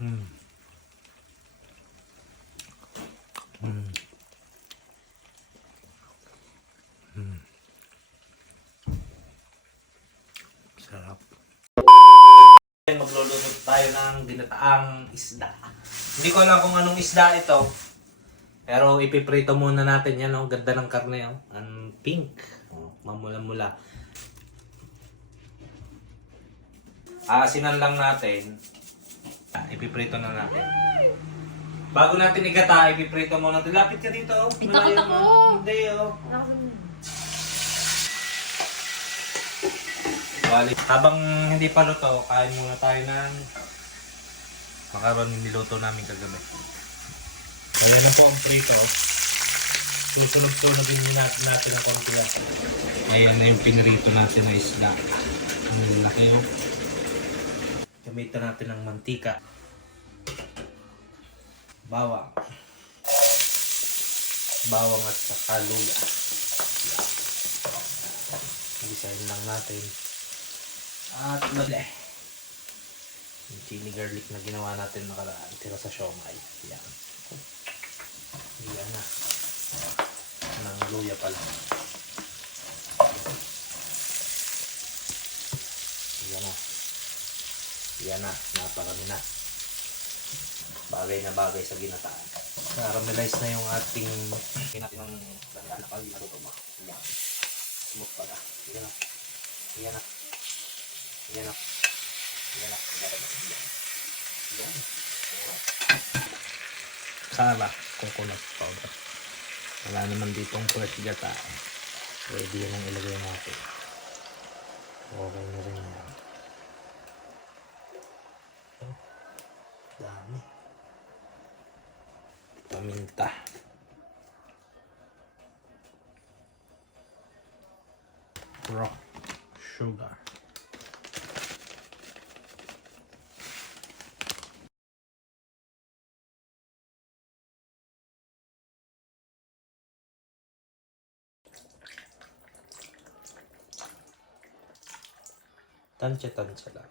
Mm. Mm. Mm. Sarap. Magluluto tayo ng ginataang isda. Hindi ko alam kung anong isda ito. Pero ipiprito muna natin yan. Oh. Ganda ng karne. Oh. Ang pink. Oh, mamula-mula. Aasinan lang natin. Ipiprito na natin. Bago natin igata, ipiprito muna natin. Lapit ka dito. Oh. Takot ako! Hindi oh. Bali, habang hindi pa luto, kain muna tayo ng makaroon yung niluto namin kagabi. Ayan na po ang prito. Susunod-sunodin natin ang konti lang. Ayan na yung pinirito natin na isda. Ang laki yun. Gamitan natin ng mantika. Bawang. Bawang at saka luya. Gisahin lang natin. At mali. Yung chili garlic na ginawa natin nakaraan. Tira sa siomay. Yan. Yan na. Ng luya pala. Yan na. Yan na. Naparami na. Bagay na bagay sa ginataan. Caramelize na yung ating natin ng dahilan na pag natuto mo. Yan. Smooth pala. Yan na. Yan na. Yan na. Yan na. Yan. Sana ba? Coconut powder. Wala naman ditong fresh gata. Pwede yan ang ilagay natin. Okay na rin yan. Oh, dami. Paminta. Raw sugar. Tansya-tansya lang.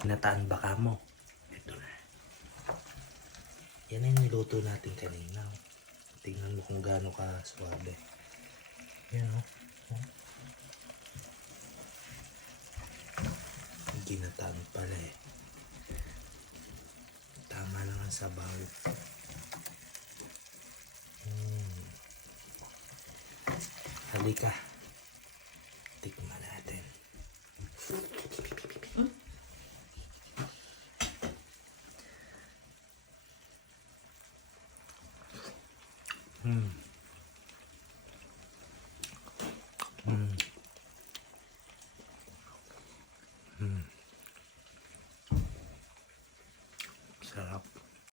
Ginataan baka mo. Ito na. Yan ang niluto natin kanina. Tingnan mo kung gaano ka suwabe. Yan o. Ginataan pala eh. Tama lang ang sabaw. Halika. Tikman natin. Sarap.